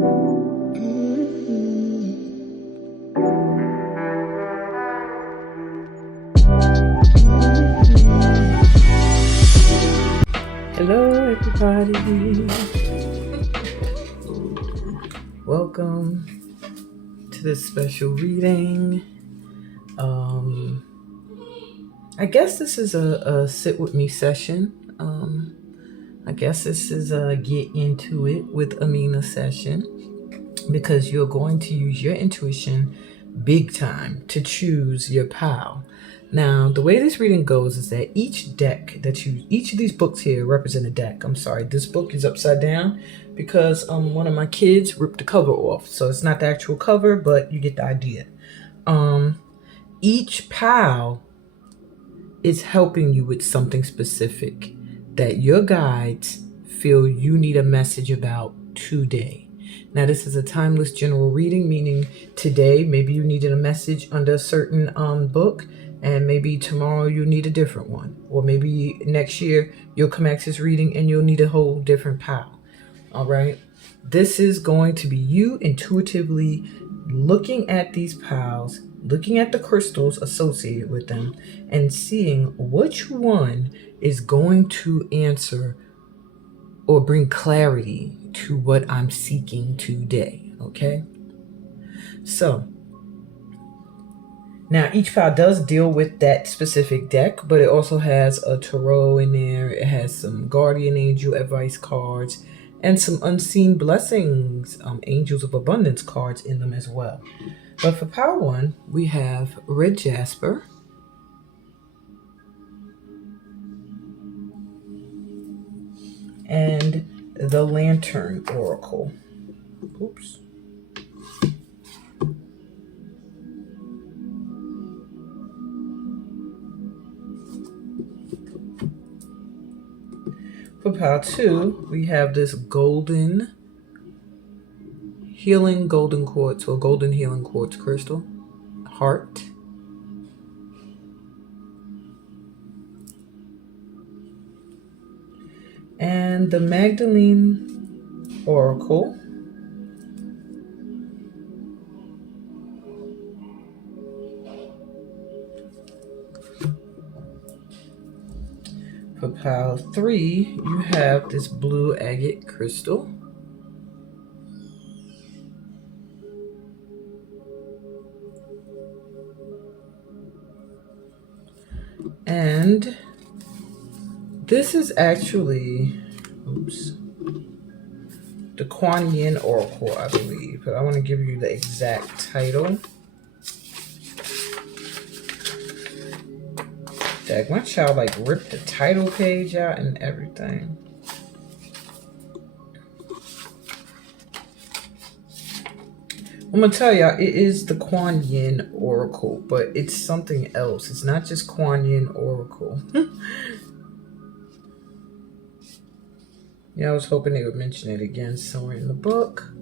Hello everybody, welcome to this special reading. I guess this is a sit with me session. I guess this is a get into it with Amina session, because you're going to use your intuition big time to choose your pal. Now, the way this reading goes is that each of these books here represent a deck. I'm sorry, this book is upside down because one of my kids ripped the cover off. So it's not the actual cover, but you get the idea. Each pal is helping you with something specific that your guides feel you need a message about today. Now, this is a timeless general reading, meaning today, maybe you needed a message under a certain book, and maybe tomorrow you need a different one. Or maybe next year you'll come back to this reading and you'll need a whole different pal. All right. This is going to be you intuitively looking at these pals, looking at the crystals associated with them, and seeing which one is going to answer or bring clarity to what I'm seeking today. Okay. So now, each pal does deal with that specific deck, but it also has a tarot in there. It has some guardian angel advice cards and some unseen blessings, angels of abundance cards in them as well. But for pal 1, we have red Jasper, and the Lantern Oracle. Oops. For pile 2, we have this golden healing golden quartz or golden healing quartz crystal, heart. And the Magdelene Oracle. For pile 3, you have this blue agate crystal. And this is actually, the Kuan Oracle, I believe. But I want to give you the exact title. Dang, my child like ripped the title page out and everything. I'm gonna tell y'all, it is the Kuan Oracle, but it's something else. It's not just Kuan Oracle. Yeah, I was hoping they would mention it again somewhere in the book,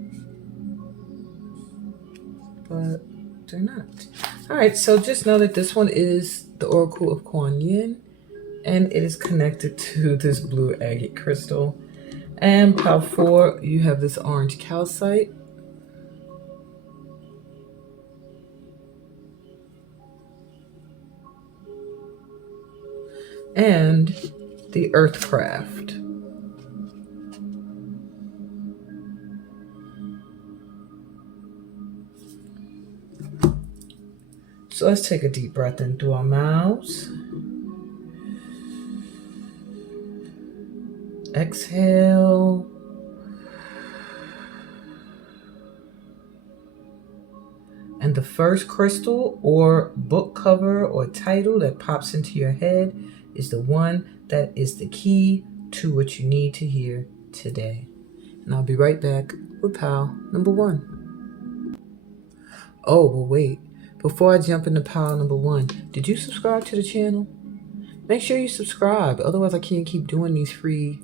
but they're not. All right, so just know that this one is the Oracle of Kuan Yin, and it is connected to this blue agate crystal. And pile 4, you have this orange calcite. And the Earthcraft. So let's take a deep breath in through our mouths. Exhale. And the first crystal or book cover or title that pops into your head is the one that is the key to what you need to hear today. And I'll be right back with pal number 1. Oh, but wait. Before I jump into pile number 1, did you subscribe to the channel? Make sure you subscribe. Otherwise, I can't keep doing these free,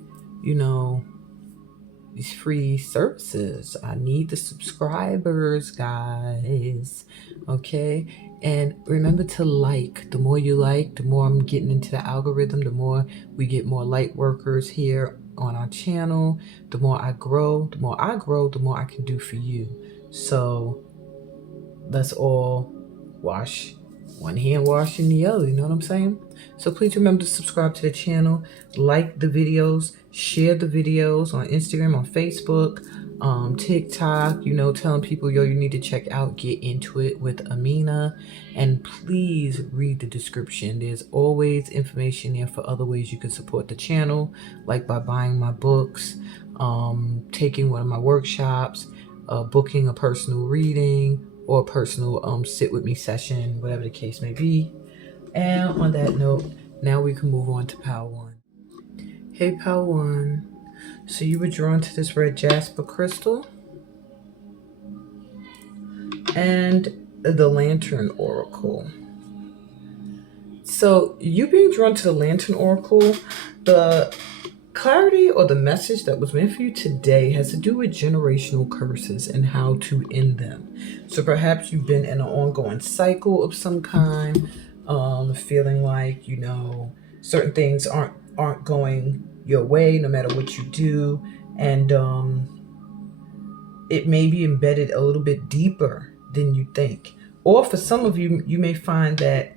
these free services. I need the subscribers, guys. Okay? And remember to like. The more you like, the more I'm getting into the algorithm, the more we get more light workers here on our channel. The more I grow, the more I can do for you. So let's all wash one hand washing the other, you know what I'm saying? So please remember to subscribe to the channel, like the videos, share the videos on Instagram, on Facebook, TikTok, telling people, yo, you need to check out Get Into It with Amina. And please read the description. There's always information there for other ways you can support the channel, like by buying my books, taking one of my workshops, booking a personal reading, or a personal sit with me session, whatever the case may be. And on that note, now we can move on to Power 1. Hey, Power 1. So you were drawn to this red Jasper crystal and the Lantern Oracle. So you being drawn to the Lantern Oracle, the clarity or the message that was meant for you today has to do with generational curses and how to end them. So perhaps you've been in an ongoing cycle of some kind, feeling like, certain things aren't going your way no matter what you do. And it may be embedded a little bit deeper than you think. Or for some of you, you may find that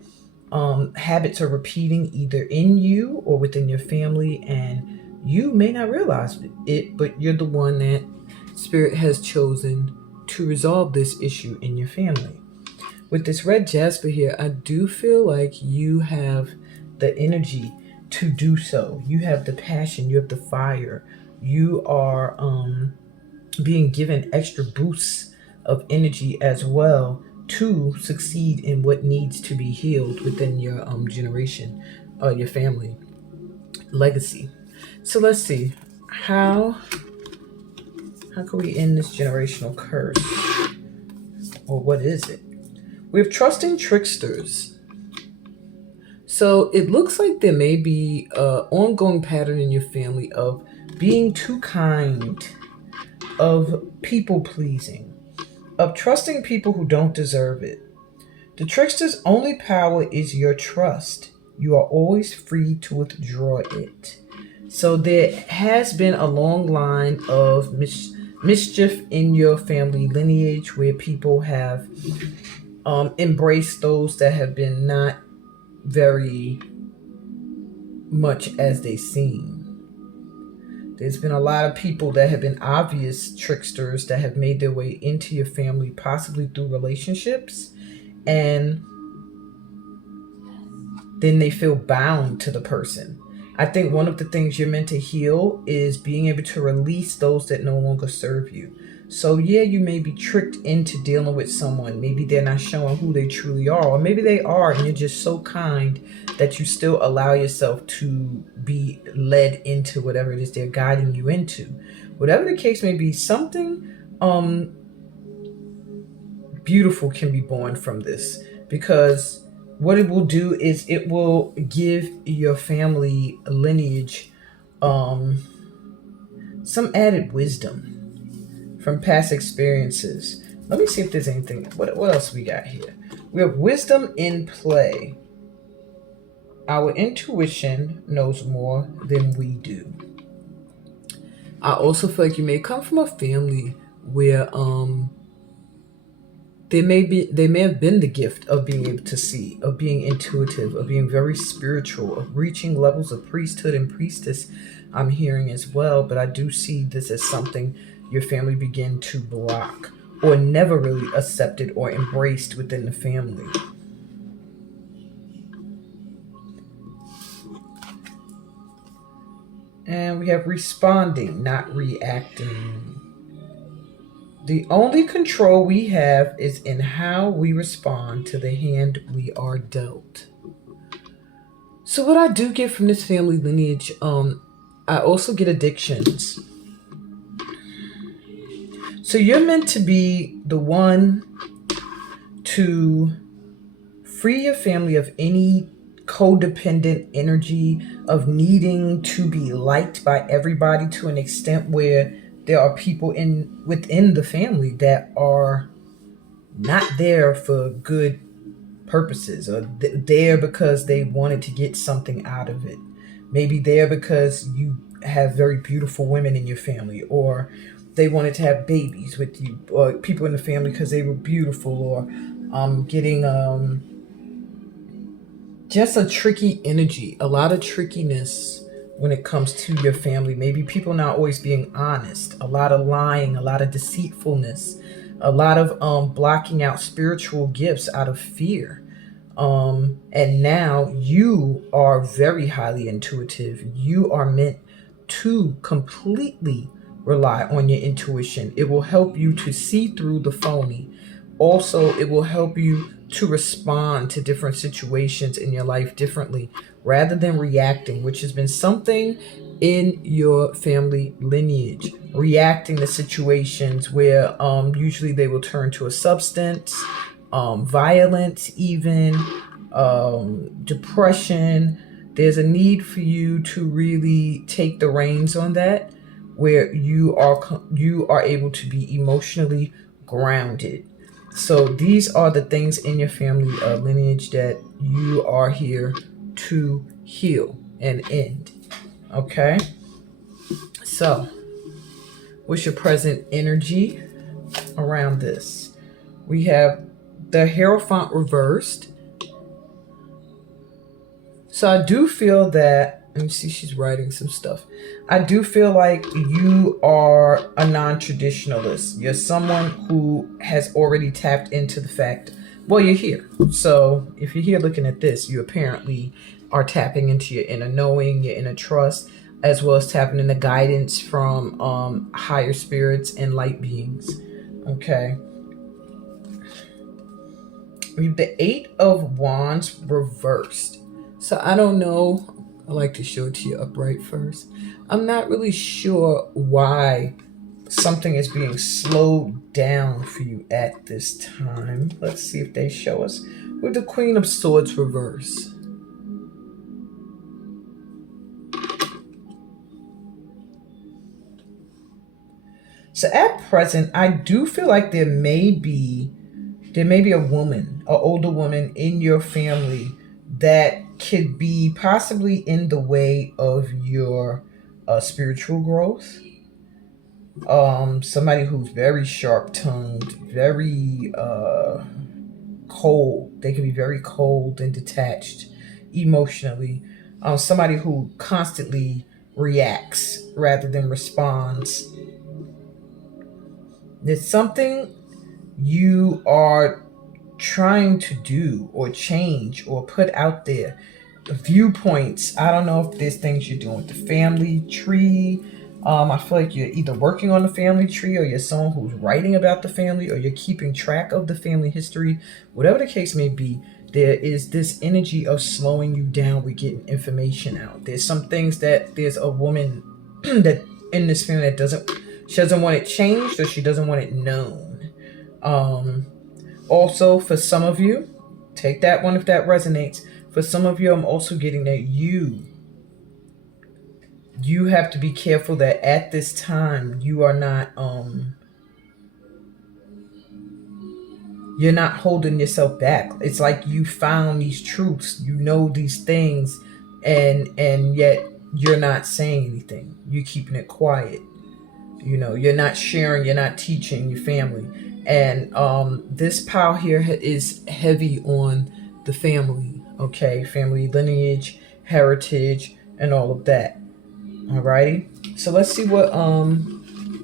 habits are repeating either in you or within your family, and you may not realize it, but you're the one that Spirit has chosen to resolve this issue in your family. With this red Jasper here, I do feel like you have the energy to do so. You have the passion, you have the fire. You are being given extra boosts of energy as well to succeed in what needs to be healed within your generation, your family legacy. So let's see, how can we end this generational curse, or what is it? We have trusting tricksters. So it looks like there may be an ongoing pattern in your family of being too kind, of people pleasing, of trusting people who don't deserve it. The trickster's only power is your trust. You are always free to withdraw it. So there has been a long line of mischief in your family lineage where people have embraced those that have been not very much as they seem. There's been a lot of people that have been obvious tricksters that have made their way into your family, possibly through relationships, and then they feel bound to the person. I think one of the things you're meant to heal is being able to release those that no longer serve you. So yeah, you may be tricked into dealing with someone. Maybe they're not showing who they truly are, or maybe they are and you're just so kind that you still allow yourself to be led into whatever it is they're guiding you into. Whatever the case may be, something beautiful can be born from this, because what it will do is it will give your family lineage some added wisdom from past experiences. Let me see if there's anything. What else we got here? We have wisdom in play. Our intuition knows more than we do. I also feel like you may come from a family where they may have been the gift of being able to see, of being intuitive, of being very spiritual, of reaching levels of priesthood and priestess, I'm hearing as well. But I do see this as something your family began to block or never really accepted or embraced within the family. And we have responding, not reacting. The only control we have is in how we respond to the hand we are dealt. So what I do get from this family lineage, I also get addictions. So you're meant to be the one to free your family of any codependent energy of needing to be liked by everybody to an extent where there are people within the family that are not there for good purposes, or there because they wanted to get something out of it. Maybe there because you have very beautiful women in your family, or they wanted to have babies with you, or people in the family because they were beautiful, or getting just a tricky energy, a lot of trickiness when it comes to your family. Maybe people not always being honest, a lot of lying, a lot of deceitfulness, a lot of blocking out spiritual gifts out of fear. And now you are very highly intuitive. You are meant to completely rely on your intuition. It will help you to see through the phony. Also, it will help you to respond to different situations in your life differently rather than reacting, which has been something in your family lineage. Reacting to situations where usually they will turn to a substance, violence, even depression. There's a need for you to really take the reins on that, where you are able to be emotionally grounded. So these are the things in your family lineage that you are here to heal and end. Okay? So, what's your present energy around this? We have the Hierophant reversed. So I do feel that, let me see, she's writing some stuff. I do feel like you are a non-traditionalist. You're someone who has already tapped into the fact, well, you're here. So if you're here looking at this, you apparently are tapping into your inner knowing, your inner trust, as well as tapping into guidance from higher spirits and light beings. Okay. We have the Eight of Wands reversed. So I don't know. I like to show it to you upright first. I'm not really sure why something is being slowed down for you at this time. Let's see if they show us. With the Queen of Swords reverse. So at present, I do feel like there may be a woman, an older woman in your family that could be possibly in the way of your spiritual growth. Somebody who's very sharp-tongued, very cold. They can be very cold and detached emotionally. Somebody who constantly reacts rather than responds. There's something you are trying to do or change or put out there. Viewpoints. I don't know if there's things you're doing with the family tree. I feel like you're either working on the family tree, or you're someone who's writing about the family, or you're keeping track of the family history. Whatever the case may be, there is this energy of slowing you down with getting information out. There's some things that there's a woman that in this family that she doesn't want it changed, or she doesn't want it known. Also, for some of you, take that one if that resonates. For some of you, I'm also getting that you have to be careful that at this time you are not you're not holding yourself back. It's like you found these truths, you know these things, and yet you're not saying anything. You're keeping it quiet. You're not sharing, you're not teaching your family. And this pile here is heavy on the family, okay? Family lineage, heritage, and all of that. Alrighty? So let's see what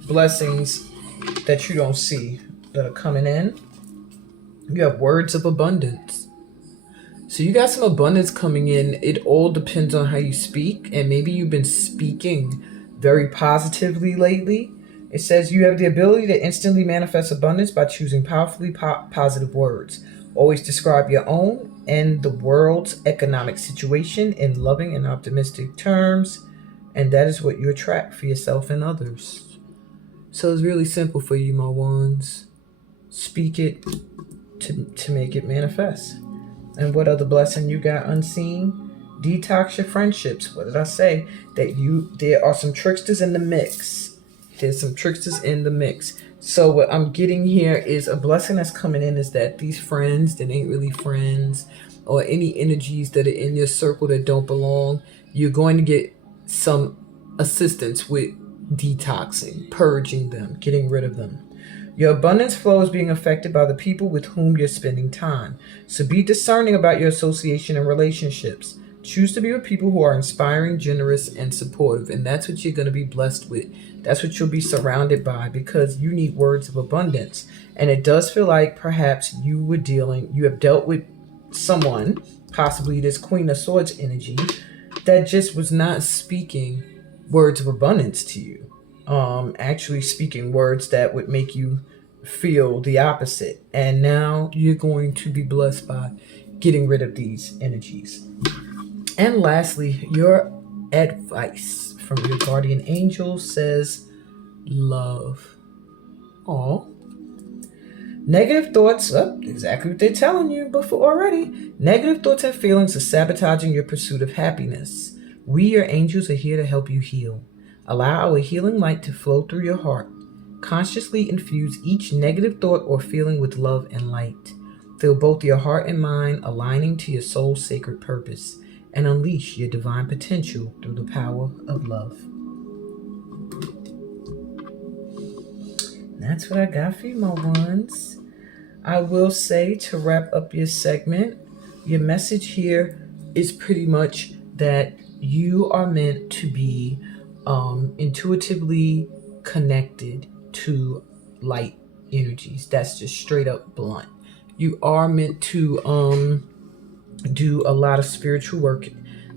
blessings that you don't see that are coming in. You have words of abundance. So you got some abundance coming in. It all depends on how you speak, and maybe you've been speaking very positively lately. It says you have the ability to instantly manifest abundance by choosing powerfully positive words. Always describe your own and the world's economic situation in loving and optimistic terms, and that is what you attract for yourself and others. So it's really simple for you, my ones. Speak it to make it manifest. And what other blessing you got unseen? Detox your friendships. What did I say? There are some tricksters in the mix. There's some tricksters in the mix. So what I'm getting here is a blessing that's coming in is that these friends that ain't really friends, or any energies that are in your circle that don't belong, you're going to get some assistance with detoxing, purging them, getting rid of them. Your abundance flow is being affected by the people with whom you're spending time. So be discerning about your association and relationships. Choose to be with people who are inspiring, generous, and supportive. And that's what you're going to be blessed with. That's what you'll be surrounded by, because you need words of abundance. And it does feel like perhaps you have dealt with someone, possibly this Queen of Swords energy, that just was not speaking words of abundance to you. Actually speaking words that would make you feel the opposite. And now you're going to be blessed by getting rid of these energies. And lastly, your advice from your guardian angel says love. Aw. Negative thoughts, exactly what they're telling you before already. Negative thoughts and feelings are sabotaging your pursuit of happiness. We, your angels, are here to help you heal. Allow our healing light to flow through your heart. Consciously infuse each negative thought or feeling with love and light. Feel both your heart and mind aligning to your soul's sacred purpose, and unleash your divine potential through the power of love. That's what I got for you, my ones. I will say, to wrap up your segment, your message here is pretty much that you are meant to be intuitively connected to light energies. That's just straight up blunt. You are meant to do a lot of spiritual work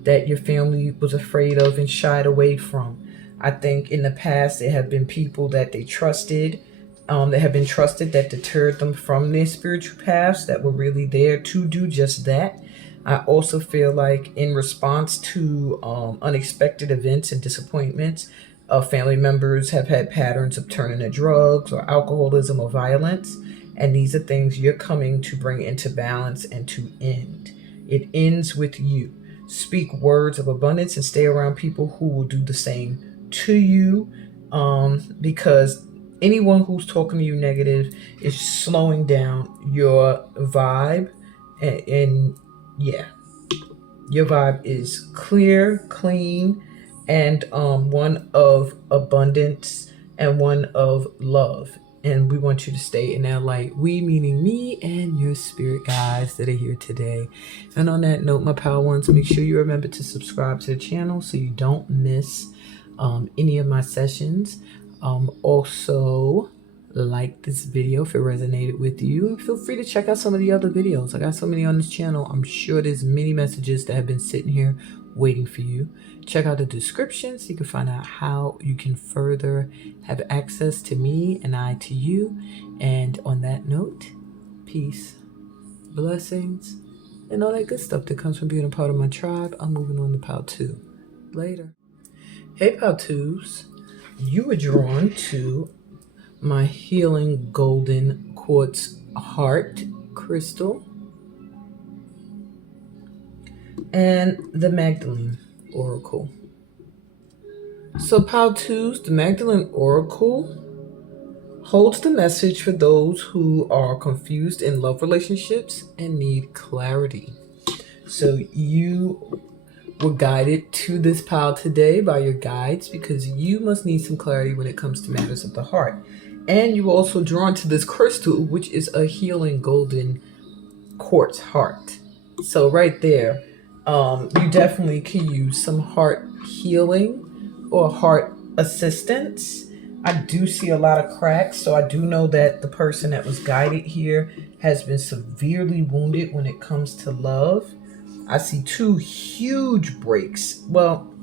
that your family was afraid of and shied away from. I think in the past there have been people that they trusted, that have been trusted, that deterred them from their spiritual paths, that were really there to do just that. I also feel like in response to unexpected events and disappointments, family members have had patterns of turning to drugs or alcoholism or violence. And these are things you're coming to bring into balance and to end. It ends with you. Speak words of abundance and stay around people who will do the same to you, because anyone who's talking to you negative is slowing down your vibe. And yeah, your vibe is clear, clean, and one of abundance and one of love. And we want you to stay in that light. We meaning me and your spirit guides that are here today. And on that note, my power ones, make sure you remember to subscribe to the channel so you don't miss any of my sessions. Also, like this video if it resonated with you. And feel free to check out some of the other videos. I got so many on this channel. I'm sure there's many messages that have been sitting here waiting for you. Check out the description so you can find out how you can further have access to me and I to you. And on that note, peace, blessings, and all that good stuff that comes from being a part of my tribe. I'm moving on to Pal 2. Later. Hey Pal 2s, you were drawn to my healing golden quartz heart crystal and the Magdelene Oracle. So Pal 2s, the Magdelene Oracle holds the message for those who are confused in love relationships and need clarity. So you were guided to this pile today by your guides because you must need some clarity when it comes to matters of the heart. And you were also drawn to this crystal, which is a healing golden quartz heart. So right there, you definitely can use some heart healing or heart assistance. I do see a lot of cracks, so I do know that the person that was guided here has been severely wounded when it comes to love. I see 2 huge breaks. Well,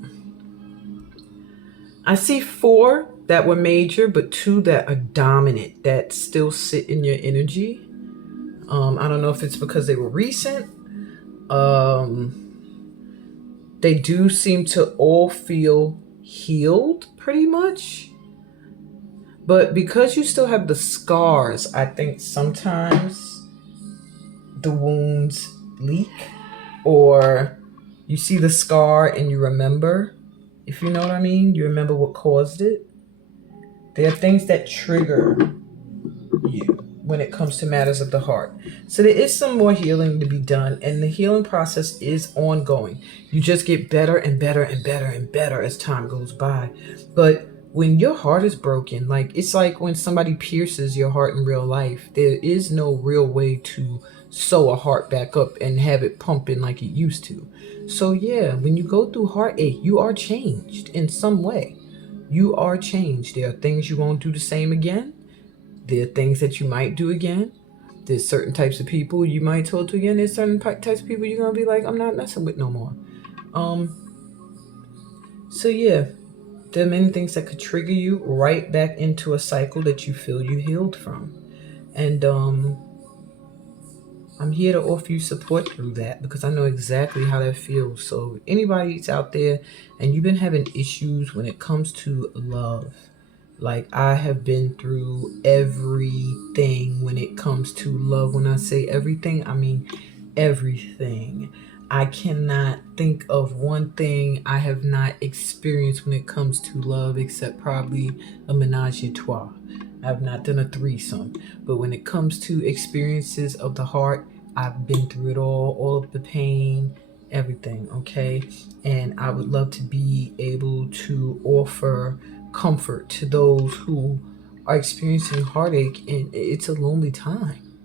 I see 4 that were major, but 2 that are dominant, that still sit in your energy. I don't know if it's because they were recent. They do seem to all feel healed pretty much. But because you still have the scars, I think sometimes the wounds leak, or you see the scar and you remember, if you know what I mean, you remember what caused it. There are things that trigger you. when it comes to matters of the heart. So there is some more healing to be done, and the healing process is ongoing. You just get better and better and better and better as time goes by. But when your heart is broken, like it's like when somebody pierces your heart in real life, there is no real way to sew a heart back up and have it pumping like it used to. So yeah, when you go through heartache, you are changed in some way. You are changed. There are things you won't do the same again. There are things that you might do again. There's certain types of people you might talk to again. There's certain types of people you're gonna be like, I'm not messing with no more. So yeah, there are many things that could trigger you right back into a cycle that you feel you healed from. And I'm here to offer you support through that because I know exactly how that feels. So anybody's out there and you've been having issues when it comes to love, like I have been through everything when it comes to love. When I say everything, I mean everything. I cannot think of one thing I have not experienced when it comes to love except probably a menage a trois. I've not done a threesome, but when it comes to experiences of the heart, I've been through it all of the pain, everything, okay? And I would love to be able to offer comfort to those who are experiencing heartache, and it's a lonely time.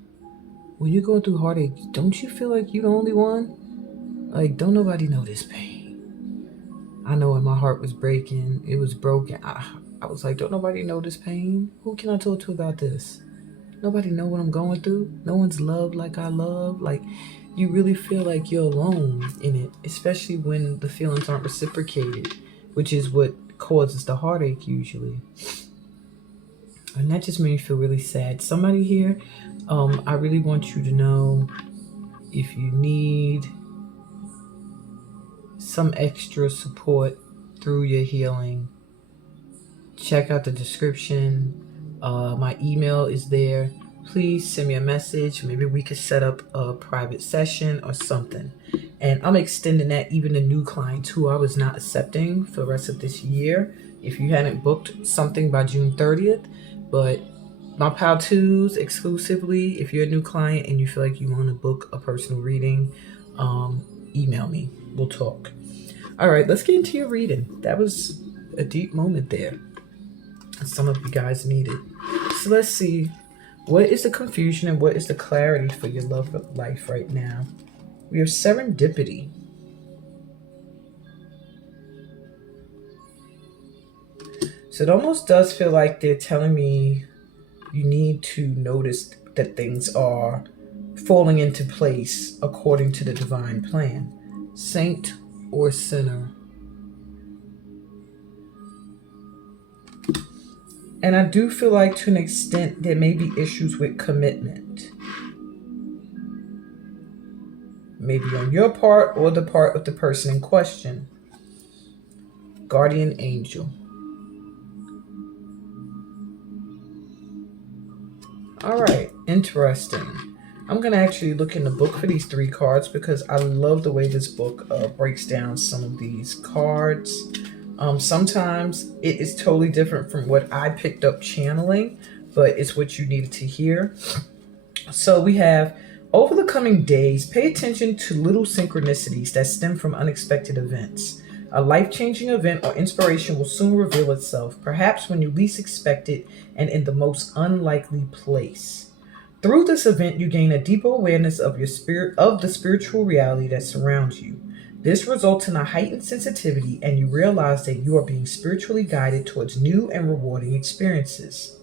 When you're going through heartache, don't you feel like you're the only one? Like, don't nobody know this pain. I know when my heart was breaking, it was broken. I was like, don't nobody know this pain? Who can I talk to about this? Nobody know what I'm going through. No one's loved like I love. Like, you really feel like you're alone in it, especially when the feelings aren't reciprocated, which is what causes the heartache usually. And that just made me feel really sad. Somebody here, I really want you to know, if you need some extra support through your healing, check out the description. My email is there. Please send me a message. Maybe we could set up a private session or something. And I'm extending that even to new clients who I was not accepting for the rest of this year. If you hadn't booked something by June 30th, but my PAL 2s exclusively, if you're a new client and you feel like you want to book a personal reading, email me. We'll talk. All right, let's get into your reading. That was a deep moment there. Some of you guys needed. So let's see. What is the confusion and what is the clarity for your love life right now? We have serendipity. So it almost does feel like they're telling me you need to notice that things are falling into place according to the divine plan. Saint or sinner. And I do feel like to an extent there may be issues with commitment. Maybe on your part or the part of the person in question. Guardian angel. All right, interesting. I'm going to actually look in the book for these 3 cards because I love the way this book breaks down some of these cards. Sometimes it is totally different from what I picked up channeling, but it's what you needed to hear. So we have, over the coming days, pay attention to little synchronicities that stem from unexpected events. A life-changing event or inspiration will soon reveal itself, perhaps when you least expect it and in the most unlikely place. Through this event, you gain a deeper awareness of the spiritual reality that surrounds you. This results in a heightened sensitivity, and you realize that you are being spiritually guided towards new and rewarding experiences.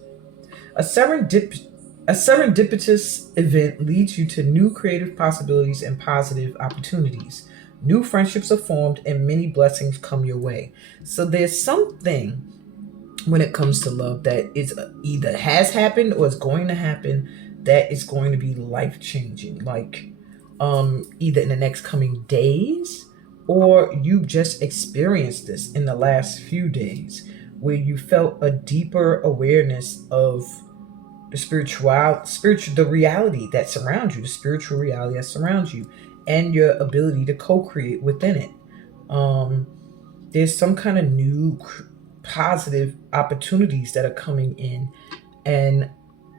A serendipitous event leads you to new creative possibilities and positive opportunities. New friendships are formed and many blessings come your way. So there's something when it comes to love that is either has happened or is going to happen that is going to be life-changing. Like either in the next coming days, or you just experienced this in the last few days where you felt a deeper awareness of the reality that surrounds you, the spiritual reality that surrounds you, and your ability to co-create within it. There's some kind of new positive opportunities that are coming in, and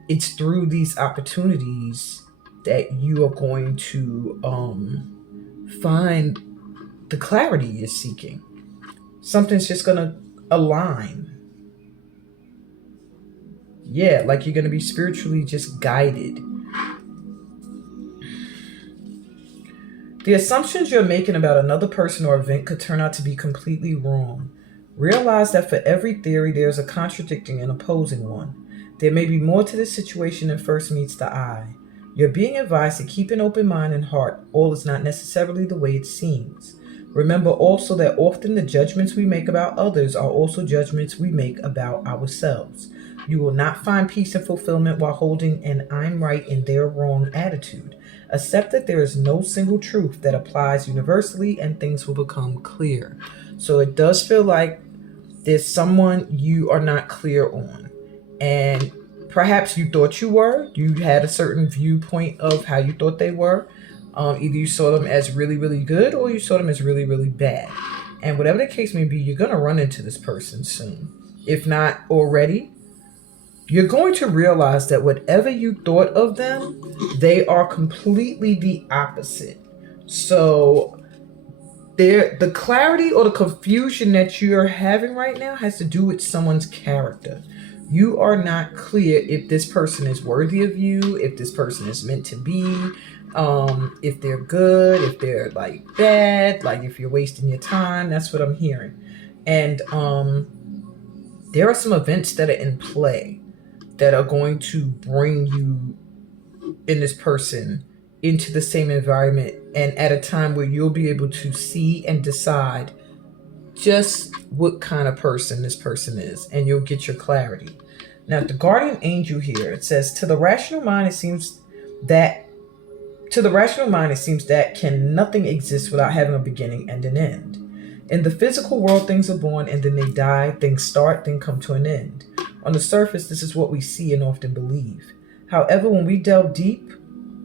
it's through these opportunities that you are going to find the clarity you're seeking. Something's just going to align. Yeah, like you're going to be spiritually just guided. The assumptions you're making about another person or event could turn out to be completely wrong. Realize that for every theory, there's a contradicting and opposing one. There may be more to this situation than first meets the eye. You're being advised to keep an open mind and heart. All is not necessarily the way it seems. Remember also that often the judgments we make about others are also judgments we make about ourselves. You will not find peace and fulfillment while holding an I'm right and they're wrong attitude. Accept that there is no single truth that applies universally and things will become clear. So it does feel like there's someone you are not clear on. And perhaps you thought you were. You had a certain viewpoint of how you thought they were. Either you saw them as really, really good or you saw them as really, really bad. And whatever the case may be, you're going to run into this person soon. If not already, you're going to realize that whatever you thought of them, they are completely the opposite. So the clarity or the confusion that you're having right now has to do with someone's character. You are not clear if this person is worthy of you, if this person is meant to be, if they're good, if they're like bad, like if you're wasting your time. That's what I'm hearing. And there are some events that are in play that are going to bring you and this person into the same environment, and at a time where you'll be able to see and decide just what kind of person this person is, and you'll get your clarity. Now, the guardian angel here, it says, to the rational mind, it seems that can nothing exist without having a beginning and an end. In the physical world, things are born and then they die, things start, then come to an end. On the surface, this is what we see and often believe. However, when we delve deep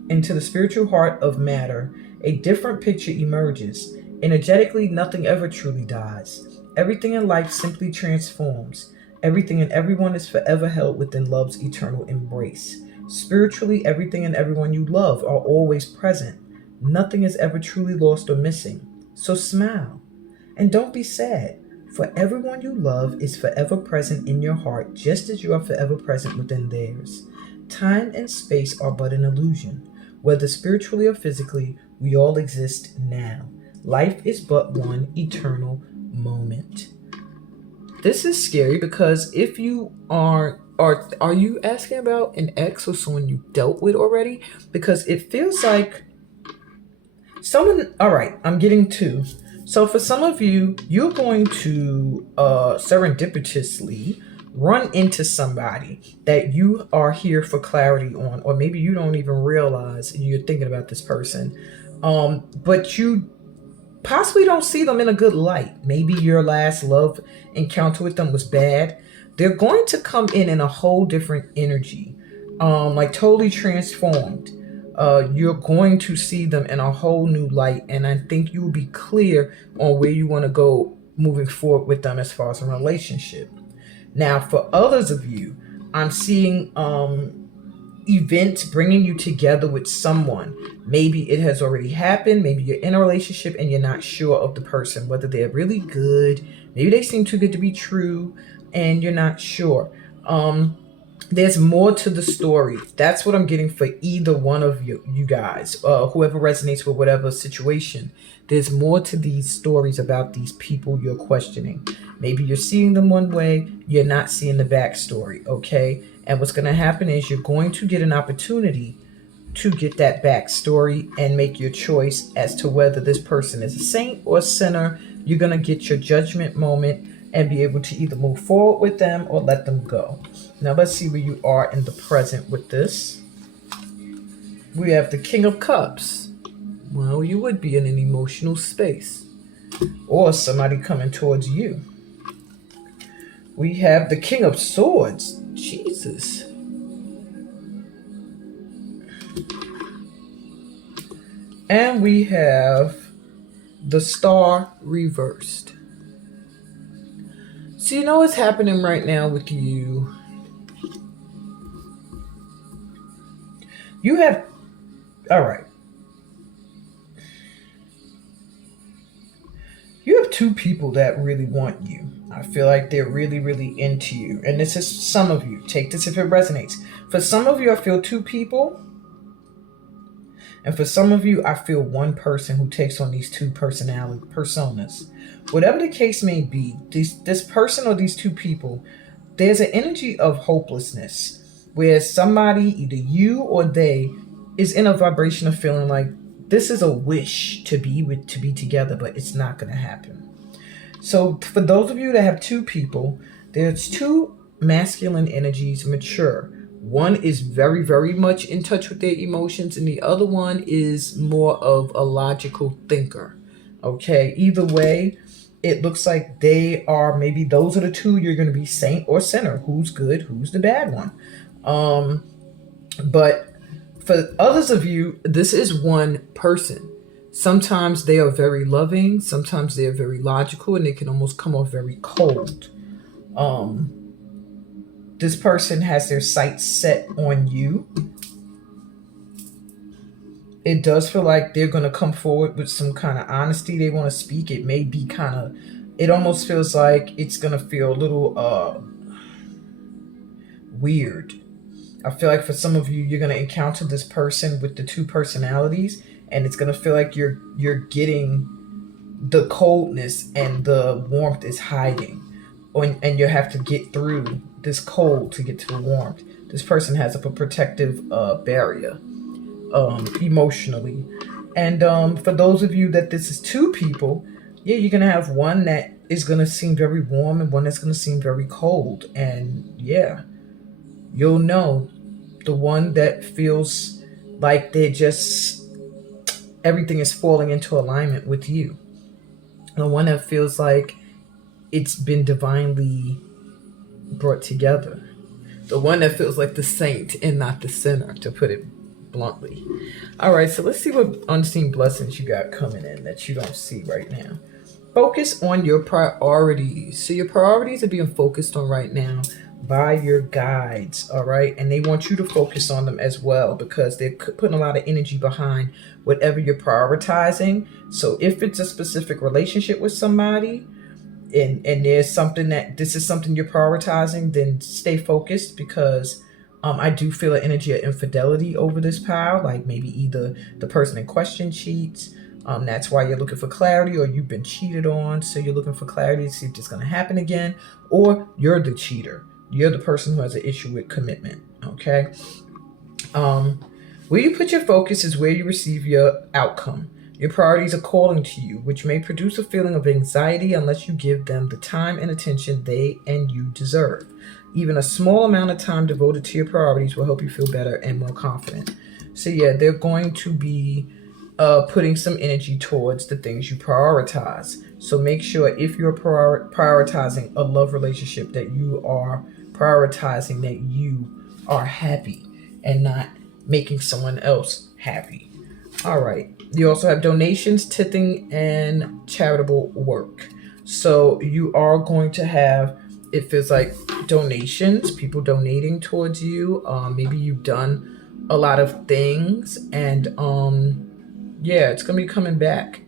into the spiritual heart of matter, a different picture emerges. Energetically, nothing ever truly dies. Everything in life simply transforms. Everything and everyone is forever held within love's eternal embrace. Spiritually, everything and everyone you love are always present. Nothing is ever truly lost or missing. So smile. And don't be sad, for everyone you love is forever present in your heart, just as you are forever present within theirs. Time and space are but an illusion. Whether spiritually or physically, we all exist now. Life is but one eternal moment. This is scary because if you are you asking about an ex or someone you dealt with already? Because it feels like someone, all right, I'm getting two. So for some of you, you're going to serendipitously run into somebody that you are here for clarity on, or maybe you don't even realize you're thinking about this person. But you possibly don't see them in a good light. Maybe your last love encounter with them was bad. They're going to come in a whole different energy, like totally transformed. You're going to see them in a whole new light, and I think you'll be clear on where you want to go moving forward with them as far as a relationship. Now, for others of you, I'm seeing events bringing you together with someone. Maybe it has already happened. Maybe you're in a relationship and you're not sure of the person, whether they're really good. Maybe they seem too good to be true and you're not sure. There's more to the story. That's what I'm getting for either one of you guys, whoever resonates with whatever situation. There's more to these stories about these people you're questioning. Maybe you're seeing them one way, you're not seeing the backstory, okay? And what's going to happen is you're going to get an opportunity to get that backstory and make your choice as to whether this person is a saint or a sinner. You're going to get your judgment moment and be able to either move forward with them or let them go. Now let's see where you are in the present with this. We have the King of Cups. Well, you would be in an emotional space or somebody coming towards you. We have the King of Swords. Jesus. And we have the Star reversed. So you know what's happening right now with you. You have, all right. You have two people that really want you. I feel like they're really, really into you. And this is some of you. Take this if it resonates. For some of you, I feel two people. And for some of you, I feel one person who takes on these two personas. Whatever the case may be, this person or these two people, there's an energy of hopelessness where somebody, either you or they, is in a vibration of feeling like this is a wish to be together, but it's not going to happen. So for those of you that have two people, there's two masculine energies, mature. One is very, very much in touch with their emotions, and the other one is more of a logical thinker. Okay, either way, it looks like they are, maybe those are the two you're going to be saint or sinner. Who's good, who's the bad one? But for others of you, this is one person. Sometimes they are very loving, sometimes they are very logical, and they can almost come off very cold. This person has their sights set on you. It does feel like they're going to come forward with some kind of honesty they want to speak. It may be kind of, it almost feels like it's going to feel a little weird. I feel like for some of you, you're going to encounter this person with the two personalities, and it's going to feel like you're getting the coldness and the warmth is hiding. And you have to get through this cold to get to the warmth. This person has a protective barrier emotionally. And for those of you that this is two people, yeah, you're going to have one that is going to seem very warm and one that's going to seem very cold. And yeah, you'll know the one that feels like they're just, everything is falling into alignment with you. The one that feels like it's been divinely brought together. The one that feels like the saint and not the sinner, to put it bluntly. All right, so let's see what unseen blessings you got coming in that you don't see right now. Focus on your priorities. So your priorities are being focused on right now by your guides, all right? And they want you to focus on them as well, because they're putting a lot of energy behind whatever you're prioritizing. So if it's a specific relationship with somebody, and there's something that this is something you're prioritizing, then stay focused, because I do feel an energy of infidelity over this pile. Like maybe either the person in question cheats, that's why you're looking for clarity, or you've been cheated on, so you're looking for clarity to see if it's going to happen again, or you're the cheater. You're the person who has an issue with commitment, okay? Where you put your focus is where you receive your outcome. Your priorities are calling to you, which may produce a feeling of anxiety unless you give them the time and attention they and you deserve. Even a small amount of time devoted to your priorities will help you feel better and more confident. So yeah, they're going to be putting some energy towards the things you prioritize. So make sure if you're prioritizing a love relationship, that you are prioritizing that you are happy and not making someone else happy. All right. You also have donations, tithing, and charitable work. So you are going to have, it feels like, donations, people donating towards you. Maybe you've done a lot of things, and yeah, it's going to be coming back.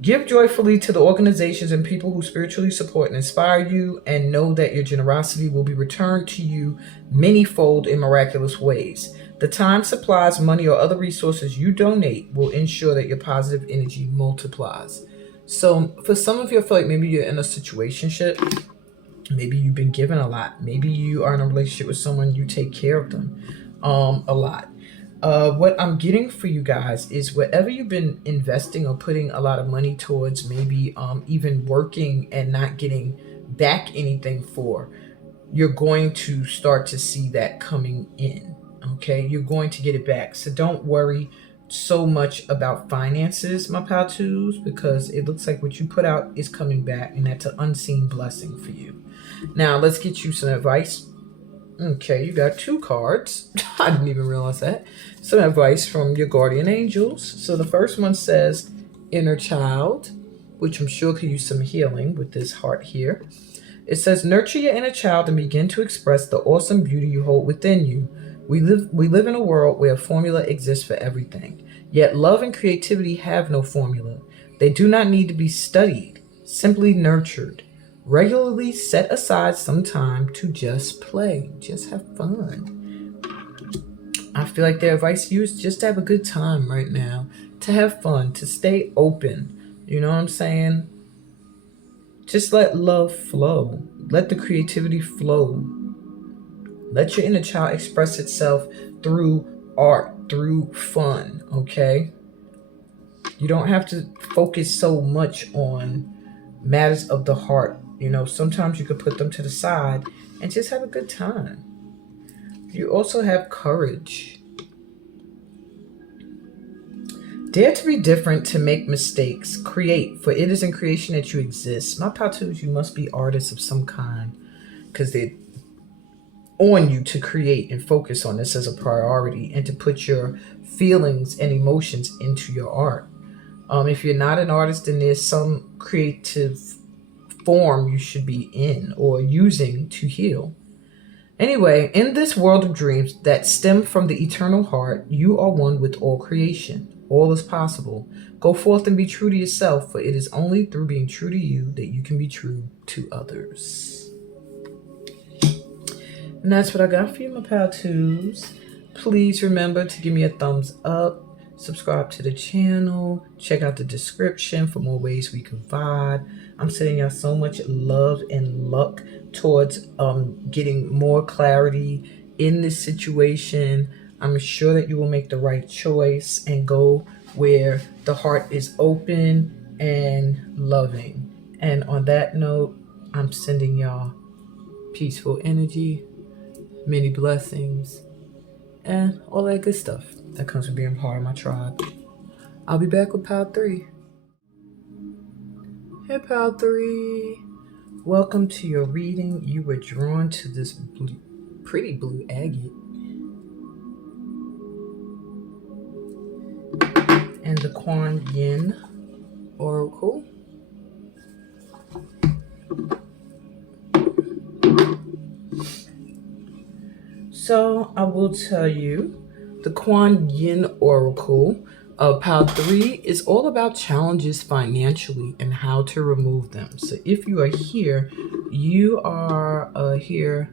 Give joyfully to the organizations and people who spiritually support and inspire you, and know that your generosity will be returned to you manyfold in miraculous ways. The time, supplies, money, or other resources you donate will ensure that your positive energy multiplies. So for some of you, I feel like maybe you're in a situationship. Maybe you've been given a lot. Maybe you are in a relationship with someone, you take care of them a lot. What I'm getting for you guys is whatever you've been investing or putting a lot of money towards, maybe even working and not getting back anything for, you're going to start to see that coming in. Okay, you're going to get it back. So don't worry so much about finances, my pal twos, because it looks like what you put out is coming back, and that's an unseen blessing for you. Now let's get you some advice. Okay, you got two cards. I didn't even realize that. Some advice from your guardian angels. So the first one says inner child, which I'm sure could use some healing with this heart here. It says, nurture your inner child and begin to express the awesome beauty you hold within you. We live in a world where a formula exists for everything. Yet love and creativity have no formula. They do not need to be studied, simply nurtured. Regularly set aside some time to just play, just have fun. I feel like their advice to you is just to have a good time right now, to have fun, to stay open. You know what I'm saying? Just let love flow. Let the creativity flow. Let your inner child express itself through art, through fun, okay? You don't have to focus so much on matters of the heart. You know, sometimes you could put them to the side and just have a good time. You also have courage. Dare to be different, to make mistakes. Create, for it is in creation that you exist. My Patu, you must be artists of some kind, because they're on you to create and focus on this as a priority and to put your feelings and emotions into your art. If you're not an artist, then there's some creative form you should be in or using to heal. Anyway, in this world of dreams that stem from the eternal heart, you are one with all creation. All is possible. Go forth and be true to yourself, for it is only through being true to you that you can be true to others. And that's what I got for you, my pal twos. Please remember to give me a thumbs up, subscribe to the channel, check out the description for more ways we can vibe. I'm sending y'all so much love and luck towards getting more clarity in this situation. I'm sure that you will make the right choice and go where the heart is open and loving. And on that note, I'm sending y'all peaceful energy, many blessings, and all that good stuff that comes from being part of my tribe. I'll be back with Pal 3. Hey, Pal 3. Welcome to your reading. You were drawn to this pretty blue agate. And the Kuan Yin Oracle. So I will tell you, the Kuan Yin Oracle of Pal 3 is all about challenges financially and how to remove them. So if you are here, you are here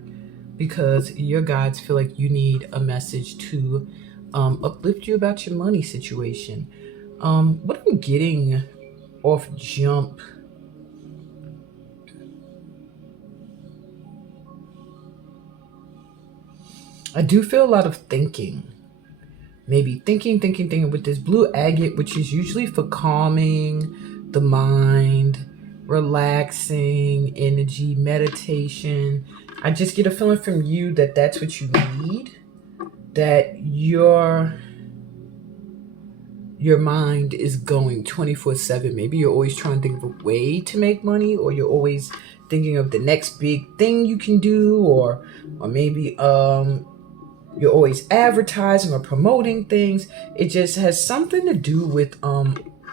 because your guides feel like you need a message to uplift you about your money situation. What I'm getting off jump, I do feel a lot of thinking. Maybe thinking with this blue agate, which is usually for calming the mind, relaxing energy, meditation. I just get a feeling from you that that's what you need, that your mind is going 24/7. Maybe you're always trying to think of a way to make money, or you're always thinking of the next big thing you can do, or maybe you're always advertising or promoting things. It just has something to do with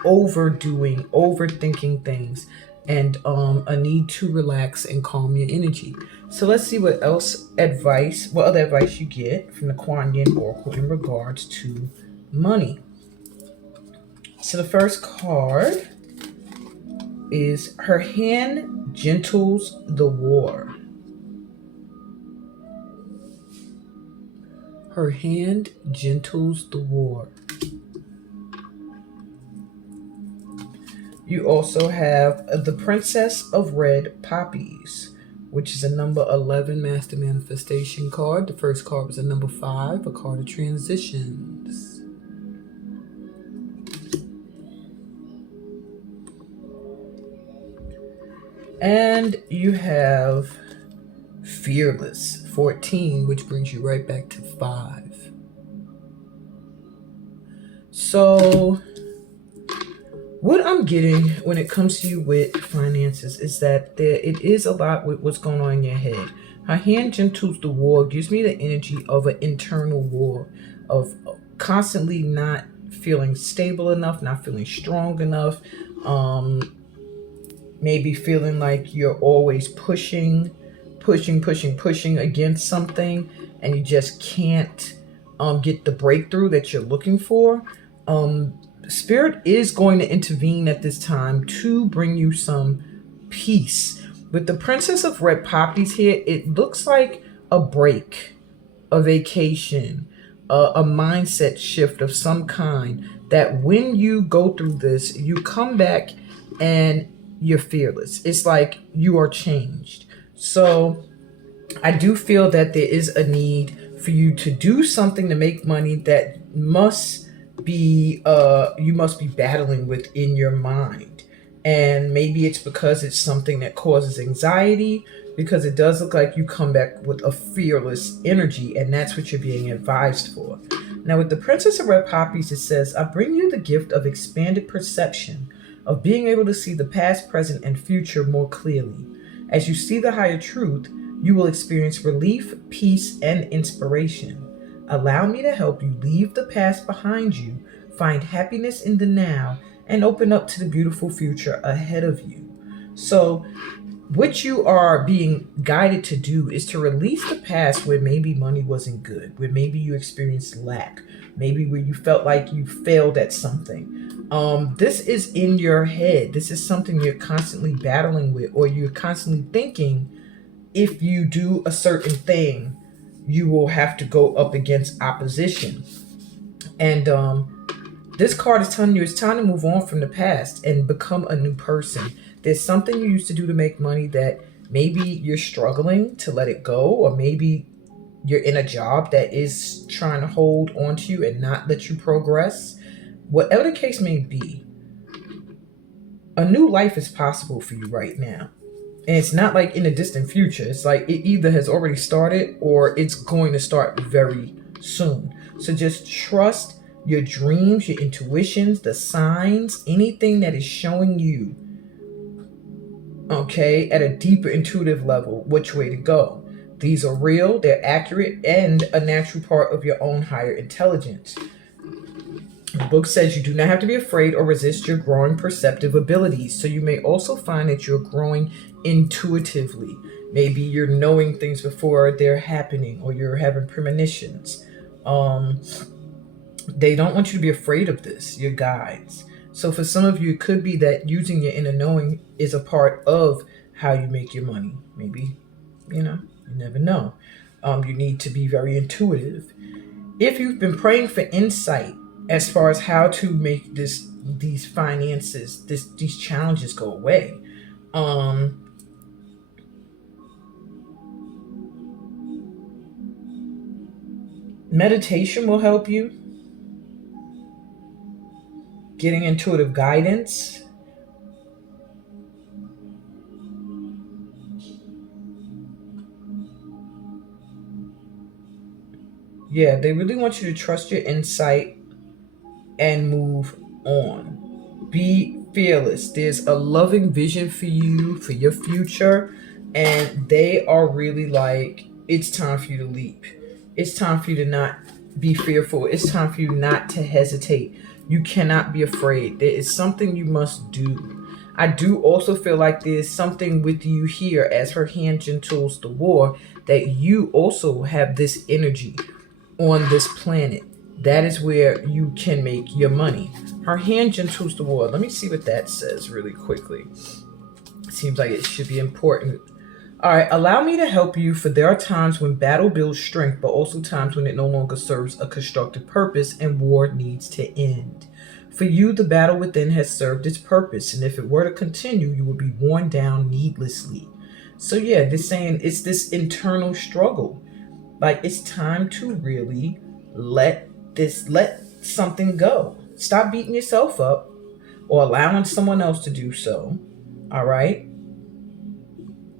overdoing, overthinking things, and a need to relax and calm your energy. So let's see what other advice you get from the Kuan Yin Oracle in regards to money. So the first card is Her Hand Gentles the War. Her hand gentles the war. You also have the Princess of Red Poppies, which is a number 11 Master Manifestation card. The first card was a number 5, a card of transitions. And you have Fearless 14, which brings you right back to 5. So what I'm getting when it comes to you with finances is that it is a lot with what's going on in your head. Her hand gentles the war gives me the energy of an internal war, of constantly not feeling stable enough, not feeling strong enough, maybe feeling like you're always pushing pushing against something, and you just can't get the breakthrough that you're looking for, Spirit is going to intervene at this time to bring you some peace. With the Princess of Red Poppies here, it looks like a break, a vacation, a mindset shift of some kind, that when you go through this, you come back and you're fearless. It's like you are changed. So I do feel that there is a need for you to do something to make money that must be you must be battling with in your mind. And maybe it's because it's something that causes anxiety, because it does look like you come back with a fearless energy, and that's what you're being advised for. Now, with the Princess of Red Poppies, it says, I bring you the gift of expanded perception, of being able to see the past, present, and future more clearly. As you see the higher truth, you will experience relief, peace, and inspiration. Allow me to help you leave the past behind you, find happiness in the now, and open up to the beautiful future ahead of you. So, what you are being guided to do is to release the past where maybe money wasn't good, where maybe you experienced lack, maybe where you felt like you failed at something. This is in your head. This is something you're constantly battling with, or you're constantly thinking, if you do a certain thing, you will have to go up against opposition. And this card is telling you it's time to move on from the past and become a new person. There's something you used to do to make money that maybe you're struggling to let it go, or maybe you're in a job that is trying to hold on to you and not let you progress. Whatever the case may be, a new life is possible for you right now. And it's not like in the distant future. It's like it either has already started or it's going to start very soon. So just trust your dreams, your intuitions, the signs, anything that is showing you, okay, at a deeper intuitive level, which way to go. These are real, they're accurate, and a natural part of your own higher intelligence. The book says you do not have to be afraid or resist your growing perceptive abilities. So you may also find that you're growing intuitively. Maybe you're knowing things before they're happening, or you're having premonitions. They don't want you to be afraid of this, your guides. So for some of you, it could be that using your inner knowing is a part of how you make your money. Maybe, you never know. You need to be very intuitive. If you've been praying for insight as far as how to make these finances, these challenges go away, meditation will help you. Getting intuitive guidance. Yeah, they really want you to trust your insight and move on. Be fearless. There's a loving vision for you, for your future, and they are really like, it's time for you to leap. It's time for you to not be fearful. It's time for you not to hesitate. You cannot be afraid. There is something you must do. I do also feel like there's something with you here as her hand gentles the war, that you also have this energy on this planet. That is where you can make your money. Her hand gentles the war. Let me see what that says really quickly. It seems like it should be important. All right, allow me to help you, for there are times when battle builds strength, but also times when it no longer serves a constructive purpose and war needs to end. For you, the battle within has served its purpose, and if it were to continue, you would be worn down needlessly. So yeah, they're saying it's this internal struggle. Like, it's time to really let something go. Stop beating yourself up or allowing someone else to do so. All right?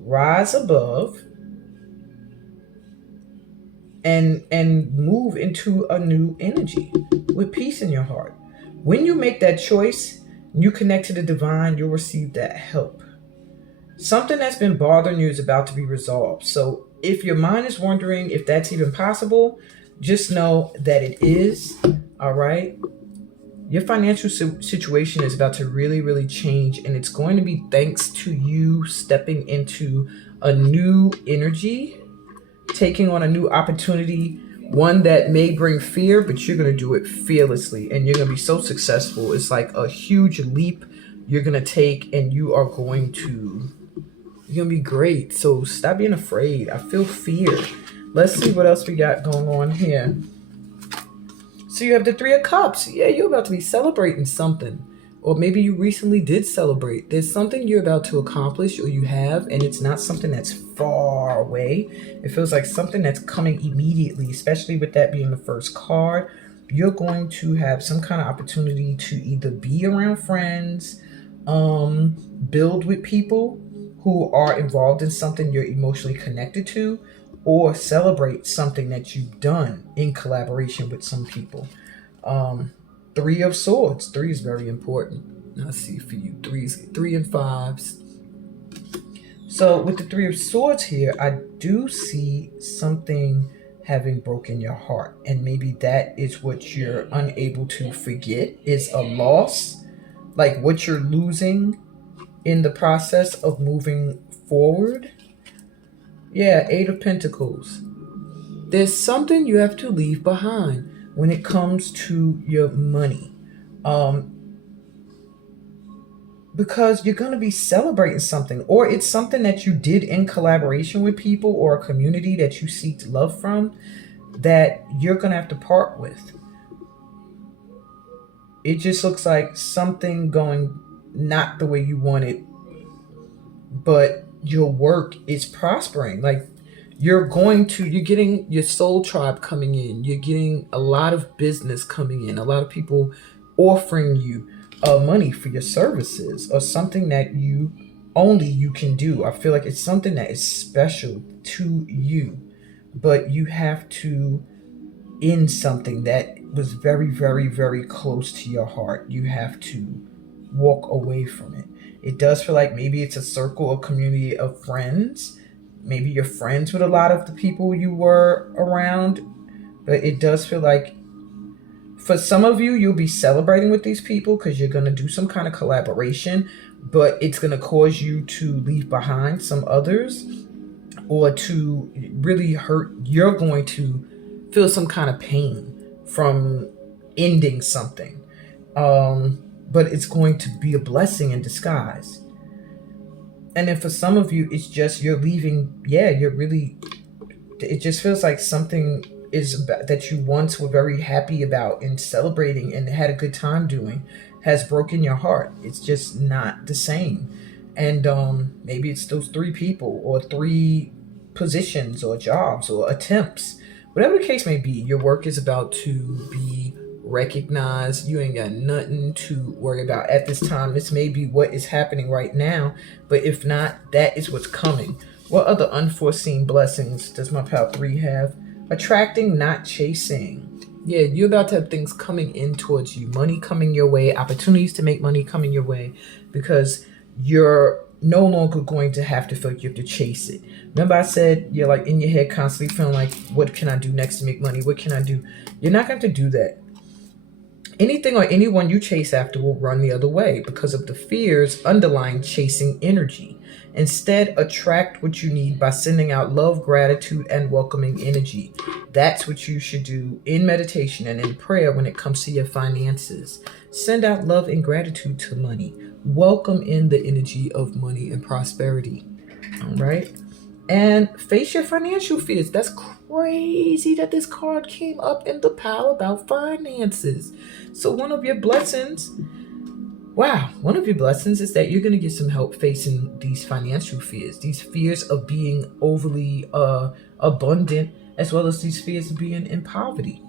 Rise above and move into a new energy with peace in your heart. When you make that choice, you connect to the divine, you'll receive that help. Something that's been bothering you is about to be resolved. So if your mind is wondering if that's even possible, just know that it is. All right? Your financial situation is about to really, really change, and it's going to be thanks to you stepping into a new energy, taking on a new opportunity, one that may bring fear, but you're going to do it fearlessly and you're going to be so successful. It's like a huge leap you're going to take, and you're going to be great. So stop being afraid. I feel fear. Let's see what else we got going on here. So you have the Three of Cups. Yeah, you're about to be celebrating something. Or maybe you recently did celebrate. There's something you're about to accomplish, or you have, and it's not something that's far away. It feels like something that's coming immediately, especially with that being the first card. You're going to have some kind of opportunity to either be around friends, build with people who are involved in something you're emotionally connected to, or celebrate something that you've done in collaboration with some people. Three of Swords. 3 is very important. Let's see for you. 3 and 5s. So with the 3 of Swords here, I do see something having broken your heart. And maybe that is what you're unable to forget, is a loss. Like what you're losing in the process of moving forward. Yeah, 8 of Pentacles. There's something you have to leave behind when it comes to your money. Because you're going to be celebrating something, or it's something that you did in collaboration with people or a community that you seek love from, that you're going to have to part with. It just looks like something going not the way you want it, but your work is prospering. Like you're getting your soul tribe coming in. You're getting a lot of business coming in. A lot of people offering you money for your services, or something that only you can do. I feel like it's something that is special to you, but you have to end something that was very, very, very close to your heart. You have to walk away from it. It does feel like maybe it's a circle or community of friends. Maybe you're friends with a lot of the people you were around, but it does feel like for some of you, you'll be celebrating with these people because you're going to do some kind of collaboration, but it's going to cause you to leave behind some others, or to really hurt. You're going to feel some kind of pain from ending something. But it's going to be a blessing in disguise. And then for some of you, it's just you're leaving. Yeah, it just feels like something is that you once were very happy about and celebrating and had a good time doing has broken your heart. It's just not the same. And maybe it's those 3 people or 3 positions or jobs or attempts. Whatever the case may be, your work is about to be recognized. You ain't got nothing to worry about at this time. This may be what is happening right now, but if not, that is what's coming. What other unforeseen blessings does my pile 3 have? Attracting, not chasing. Yeah, you're about to have things coming in towards you. Money coming your way. Opportunities to make money coming your way. Because you're no longer going to have to feel like you have to chase it. Remember I said you're like in your head constantly feeling like, what can I do next to make money? What can I do? You're not going to do that. Anything or anyone you chase after will run the other way because of the fears underlying chasing energy. Instead, attract what you need by sending out love, gratitude, and welcoming energy. That's what you should do in meditation and in prayer when it comes to your finances. Send out love and gratitude to money. Welcome in the energy of money and prosperity. All right? And face your financial fears. That's crazy that this card came up in the pile about finances. So one of your blessings is that you're going to get some help facing these financial fears. These fears of being overly abundant, as well as these fears of being in poverty.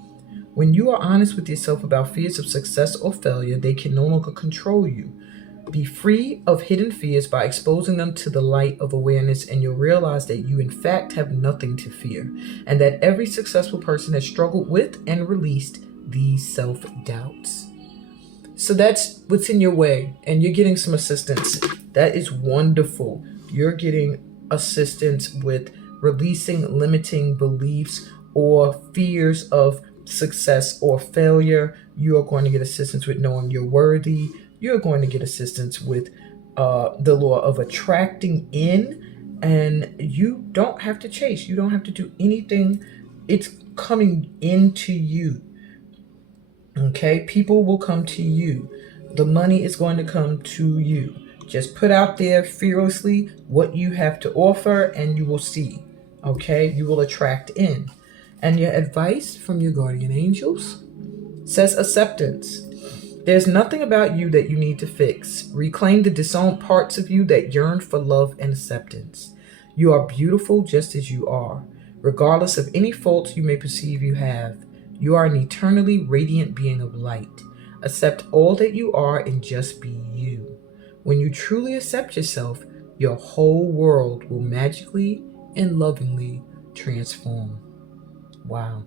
When you are honest with yourself about fears of success or failure, they can no longer control you. Be free of hidden fears by exposing them to the light of awareness, and you'll realize that you in fact have nothing to fear, and that every successful person has struggled with and released these self-doubts. So that's what's in your way, and you're getting some assistance. That is wonderful. You're getting assistance with releasing limiting beliefs or fears of success or failure. You are going to get assistance with knowing you're worthy. You're going to get assistance with the law of attracting in And you don't have to chase. You don't have to do anything. It's coming into you. Okay? People will come to you. The money is going to come to you. Just put out there fearlessly what you have to offer and you will see. Okay? You will attract in. And your advice from your guardian angels says acceptance. There's nothing about you that you need to fix. Reclaim the disowned parts of you that yearn for love and acceptance. You are beautiful just as you are, regardless of any faults you may perceive you have. You are an eternally radiant being of light. Accept all that you are and just be you. When you truly accept yourself, your whole world will magically and lovingly transform. Wow.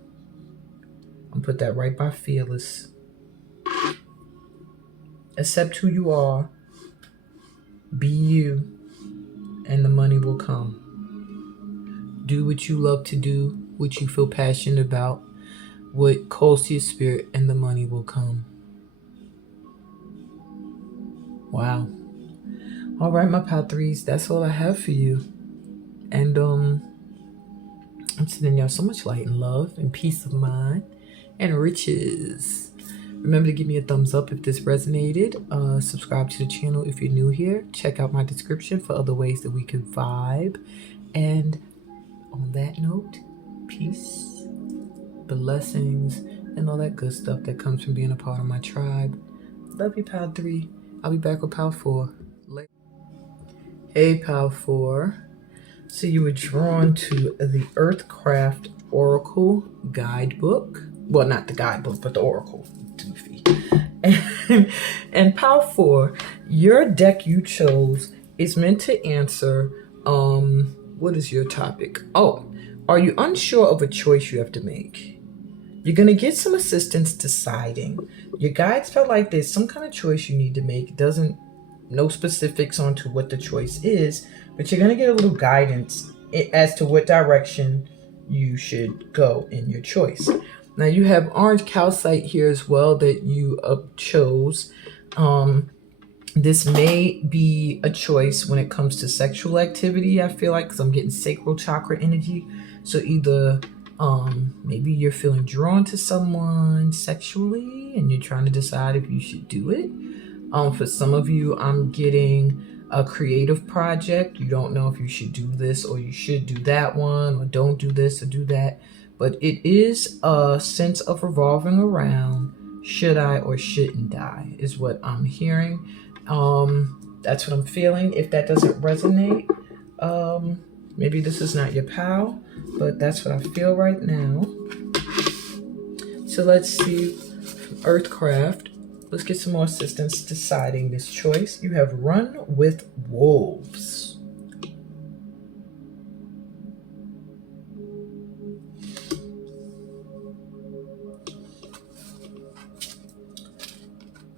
I'm put that right by Fearless. Accept who you are, be you, and the money will come. Do what you love to do, what you feel passionate about, what calls to your spirit, and the money will come. Wow. All right, my pal threes, that's all I have for you. And I'm sending y'all so much light and love and peace of mind and riches. Remember to give me a thumbs up if this resonated. Subscribe to the channel if you're new here. Check out my description for other ways that we can vibe. And on that note, peace, blessings, and all that good stuff that comes from being a part of my tribe. Love you, Pal 3. I'll be back with Pal 4 later. Hey, Pal 4. So you were drawn to the Earthcraft Oracle Guidebook. Well, not the guidebook, but the Oracle. And Pal 4, your deck you chose is meant to answer, what is your topic? Oh, are you unsure of a choice you have to make? You're going to get some assistance deciding. Your guides felt like there's some kind of choice you need to make. It doesn't, no specifics onto what the choice is, but you're going to get a little guidance as to what direction you should go in your choice. Now you have orange calcite here as well that you chose. This may be a choice when it comes to sexual activity, I feel like, because I'm getting sacral chakra energy. So either maybe you're feeling drawn to someone sexually and you're trying to decide if you should do it. For some of you, I'm getting a creative project. You don't know if you should do this or you should do that one, or don't do this or do that. But it is a sense of revolving around should I or shouldn't I is what I'm hearing. That's what I'm feeling. If that doesn't resonate, maybe this is not your pal, but that's what I feel right now. So let's see, Earthcraft. Let's get some more assistance deciding this choice. You have Run with Wolves.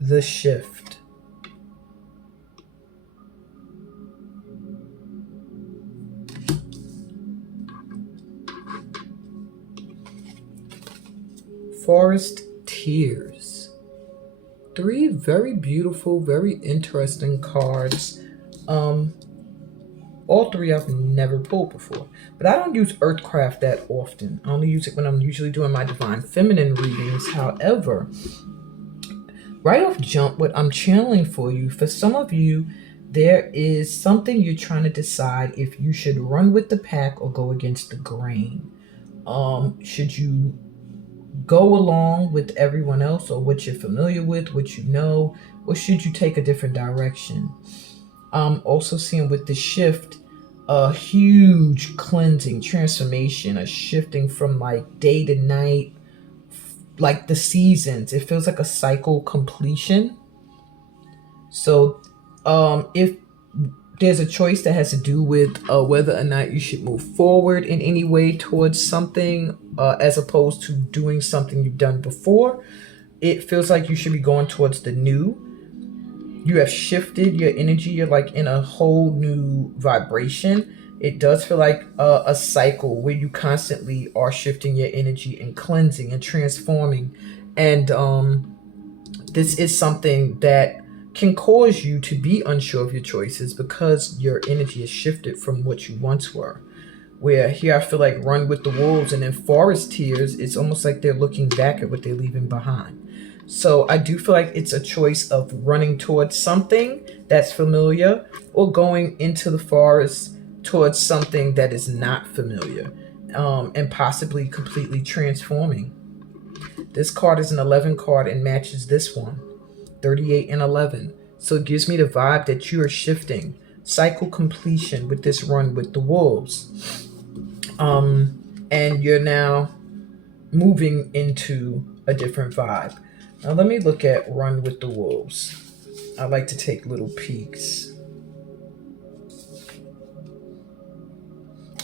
The Shift. Forest Tears. 3 very beautiful, very interesting cards. All 3 I've never pulled before. But I don't use Earthcraft that often. I only use it when I'm usually doing my Divine Feminine readings. However, right off jump, what I'm channeling for you, for some of you, there is something you're trying to decide if you should run with the pack or go against the grain. Should you go along with everyone else or what you're familiar with, what you know, or should you take a different direction? I'm also seeing with the shift, a huge cleansing, transformation, a shifting from like day to night, like the seasons. It feels like a cycle completion. So if there's a choice that has to do with whether or not you should move forward in any way towards something as opposed to doing something you've done before, it feels like you should be going towards the new. You have shifted your energy. You're like in a whole new vibration. It does feel like a cycle where you constantly are shifting your energy and cleansing and transforming. And this is something that can cause you to be unsure of your choices because your energy is shifted from what you once were. Where here I feel like run with the wolves, and in forest tears, it's almost like they're looking back at what they're leaving behind. So I do feel like it's a choice of running towards something that's familiar or going into the forest towards something that is not familiar, and possibly completely transforming. This card is an 11 card and matches this one, 38 and 11. So it gives me the vibe that you are shifting, cycle completion with this run with the wolves. And you're now moving into a different vibe. Now let me look at Run with the Wolves. I like to take little peeks.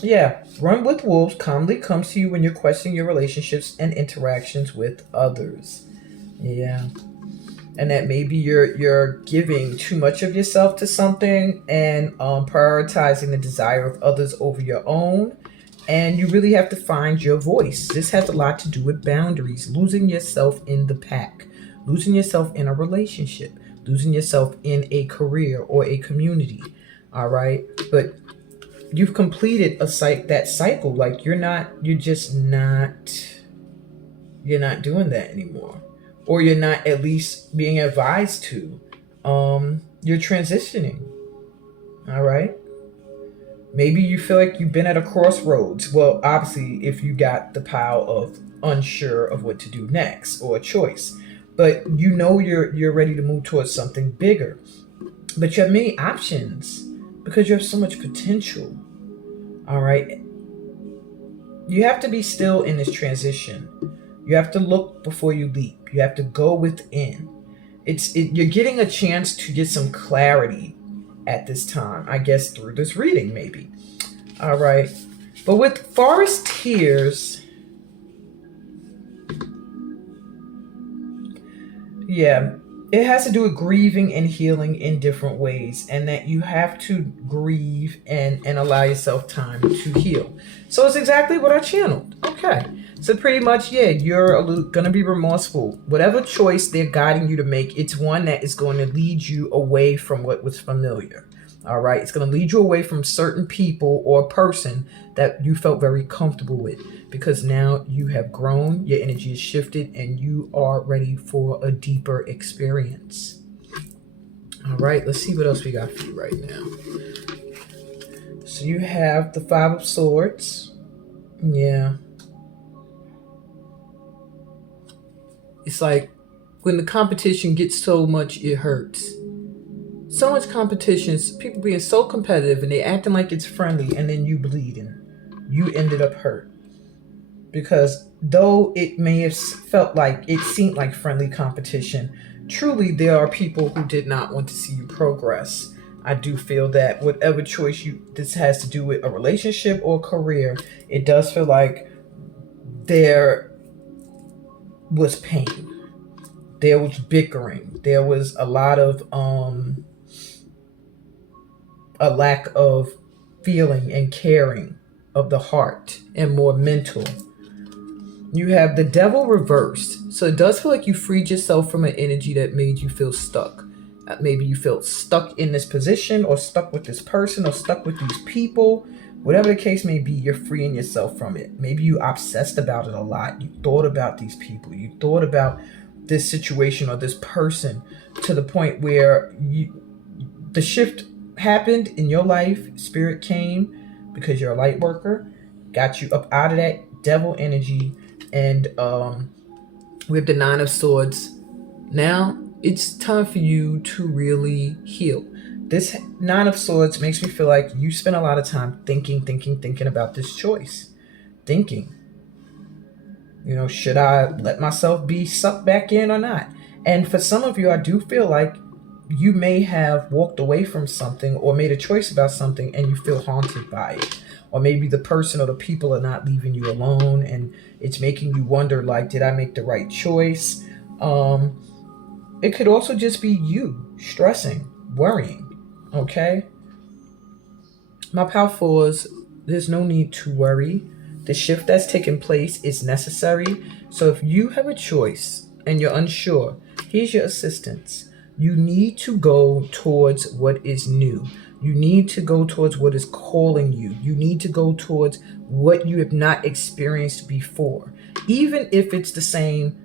Yeah, Run with Wolves calmly comes to you when you're questioning your relationships and interactions with others. Yeah. And that maybe you're giving too much of yourself to something and prioritizing the desire of others over your own. And you really have to find your voice. This has a lot to do with boundaries, losing yourself in the pack, losing yourself in a relationship, losing yourself in a career or a community. All right. But you've completed that cycle. Like you're not doing that anymore. Or you're not at least being advised to. You're transitioning. All right. Maybe you feel like you've been at a crossroads. Well, obviously, if you got the pile of unsure of what to do next or a choice, but you know you're ready to move towards something bigger. But you have many options because you have so much potential. All right. You have to be still in this transition. You have to look before you leap. You have to go within. You're getting a chance to get some clarity at this time, I guess, through this reading, maybe. All right. But with Forest Tears, yeah, it has to do with grieving and healing in different ways, and that you have to grieve and allow yourself time to heal. So it's exactly what I channeled. Okay. So pretty much, yeah, you're going to be remorseful. Whatever choice they're guiding you to make, it's one that is going to lead you away from what was familiar. All right. It's going to lead you away from certain people or person that you felt very comfortable with, because now you have grown, your energy is shifted, and you are ready for a deeper experience. All right. Let's see what else we got for you right now. So you have the Five of Swords. Yeah. It's like when the competition gets so much, it hurts. So much competition, people being so competitive and they acting like it's friendly, and then you bleeding. You ended up hurt. Because though it may have felt like it seemed like friendly competition, truly there are people who did not want to see you progress. I do feel that whatever choice this has to do with a relationship or career, it does feel like there was pain. There was bickering. There was a lot of a lack of feeling and caring of the heart, and more mental. You have the Devil reversed. So it does feel like you freed yourself from an energy that made you feel stuck. Maybe you felt stuck in this position, or stuck with this person, or stuck with these people. Whatever the case may be, you're freeing yourself from it. Maybe you obsessed about it a lot. You thought about these people. You thought about this situation or this person to the point where the shift happened in your life. Spirit came because you're a light worker, got you up out of that devil energy, and we have the Nine of Swords. Now it's time for you to really heal. This Nine of Swords makes me feel like you spent a lot of time thinking about this choice. Thinking, should I let myself be sucked back in or not? And for some of you, I do feel like you may have walked away from something or made a choice about something and you feel haunted by it. Or maybe the person or the people are not leaving you alone, and it's making you wonder, like, did I make the right choice? It could also just be you stressing, worrying. Okay? My pal fours, there's no need to worry. The shift that's taking place is necessary. So if you have a choice and you're unsure, here's your assistance. You need to go towards what is new. You need to go towards what is calling you. You need to go towards what you have not experienced before, even if it's the same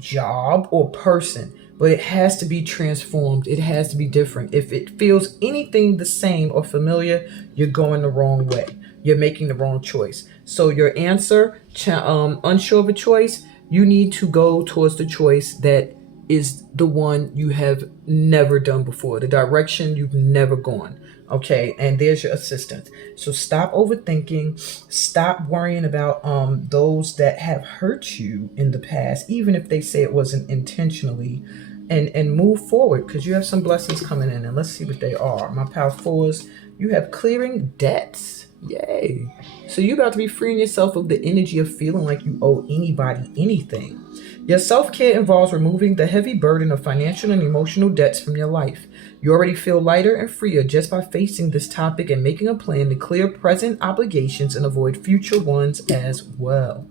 job or person, but it has to be transformed. It has to be different. If it feels anything the same or familiar, you're going the wrong way. You're making the wrong choice. So your answer, unsure of a choice, you need to go towards the choice that is the one you have never done before, the direction you've never gone. Okay, and there's your assistance. So stop overthinking, stop worrying about those that have hurt you in the past, even if they say it wasn't intentionally, and move forward, because you have some blessings coming in. And let's see what they are. My power fours, you have clearing debts. Yay. So you're about to be freeing yourself of the energy of feeling like you owe anybody anything. Your self-care involves removing the heavy burden of financial and emotional debts from your life. You already feel lighter and freer just by facing this topic and making a plan to clear present obligations and avoid future ones as well.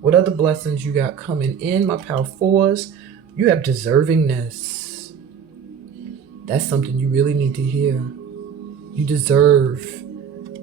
What other blessings you got coming in, my power fours? You have deservingness. That's something you really need to hear. You deserve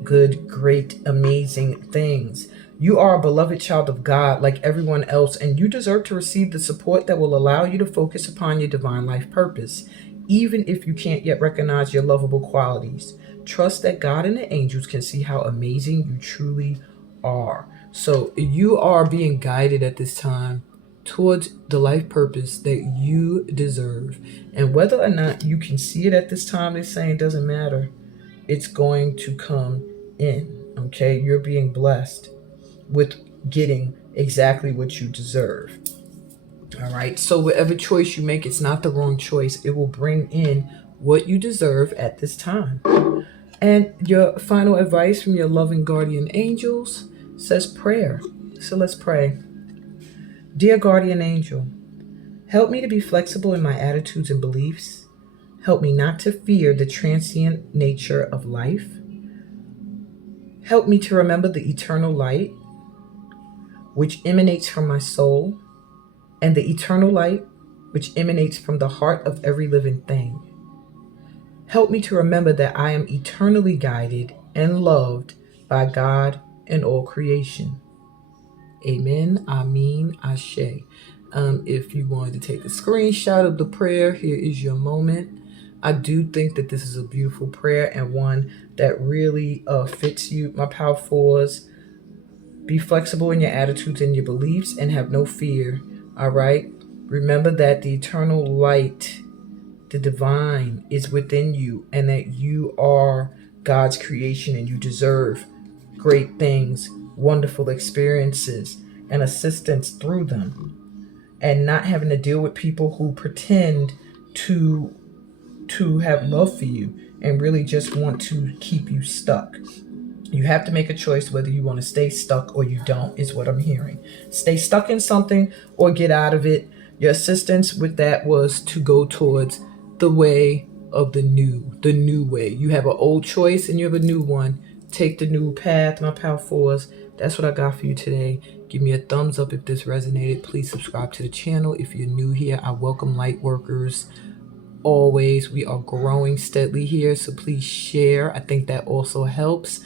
good, great, amazing things. You are a beloved child of God like everyone else, and you deserve to receive the support that will allow you to focus upon your divine life purpose, even if you can't yet recognize your lovable qualities. Trust that God and the angels can see how amazing you truly are. So you are being guided at this time towards the life purpose that you deserve. And whether or not you can see it at this time, they're saying doesn't matter. It's going to come in. Okay, you're being blessed with getting exactly what you deserve. All right, so whatever choice you make, it's not the wrong choice. It will bring in what you deserve at this time. And your final advice from your loving guardian angels says prayer. So let's pray. Dear guardian angel, help me to be flexible in my attitudes and beliefs. Help me not to fear the transient nature of life. Help me to remember the eternal light which emanates from my soul, and the eternal light which emanates from the heart of every living thing. Help me to remember that I am eternally guided and loved by God and all creation. Amen, Amen, Ashe. If you wanted to take a screenshot of the prayer, here is your moment. I do think that this is a beautiful prayer and one that really fits you. My power fours, be flexible in your attitudes and your beliefs and have no fear. All right. Remember that the eternal light, the divine, is within you, and that you are God's creation and you deserve great things, wonderful experiences, and assistance through them. And not having to deal with people who pretend to have love for you and really just want to keep you stuck. You have to make a choice whether you want to stay stuck or you don't, is what I'm hearing. Stay stuck in something or get out of it. Your assistance with that was to go towards the way of the new way. You have an old choice and you have a new one. Take the new path, my power fours. That's what I got for you today. Give me a thumbs up if this resonated. Please subscribe to the channel. If you're new here, I welcome light workers. Always, we are growing steadily here, so please share. I think that also helps.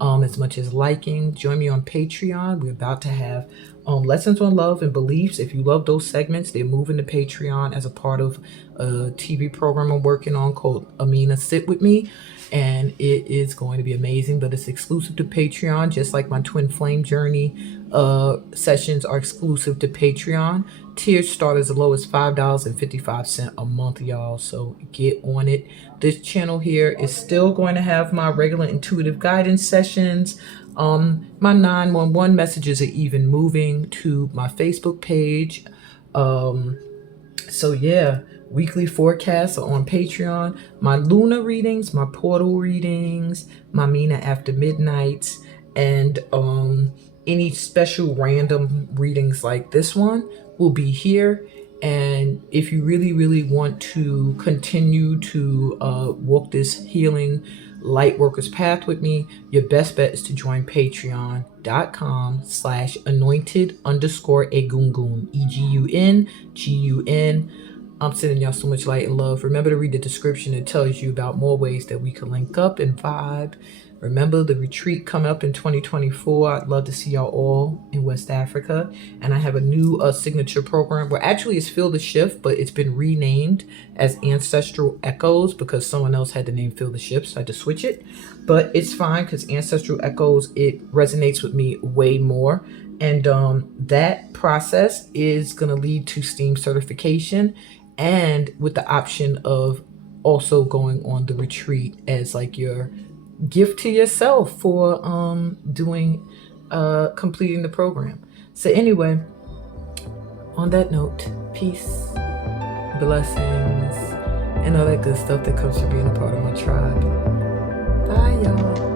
As much as liking. Join me on Patreon. We're about to have lessons on love and beliefs. If you love those segments, they're moving to Patreon as a part of a TV program I'm working on called Amina Sit With Me. And it is going to be amazing, but it's exclusive to Patreon, just like my Twin Flame Journey sessions are exclusive to Patreon. Tiers start as low as $5.55 a month, y'all. So get on it. This channel here is still going to have my regular intuitive guidance sessions. My 911 messages are even moving to my Facebook page. So yeah, weekly forecasts are on Patreon. My Luna readings, my portal readings, my Mina After Midnights, and any special random readings like this one will be here. And if you really, really want to continue to walk this healing light workers path with me, your best bet is to join patreon.com/anointed_egungun, EGUNGUN. I'm sending y'all so much light and love. Remember to read the description. It tells you about more ways that we can link up and vibe. Remember the retreat coming up in 2024. I'd love to see y'all all in West Africa. And I have a new signature program where actually it's Feel the Shift, but it's been renamed as Ancestral Echoes because someone else had the name Feel the Shift, so I had to switch it. But it's fine because Ancestral Echoes, it resonates with me way more. And that process is going to lead to STEAM certification, and with the option of also going on the retreat as like your gift to yourself for completing the program. So anyway, on that note, peace, blessings, and all that good stuff that comes from being a part of my tribe. Bye, y'all.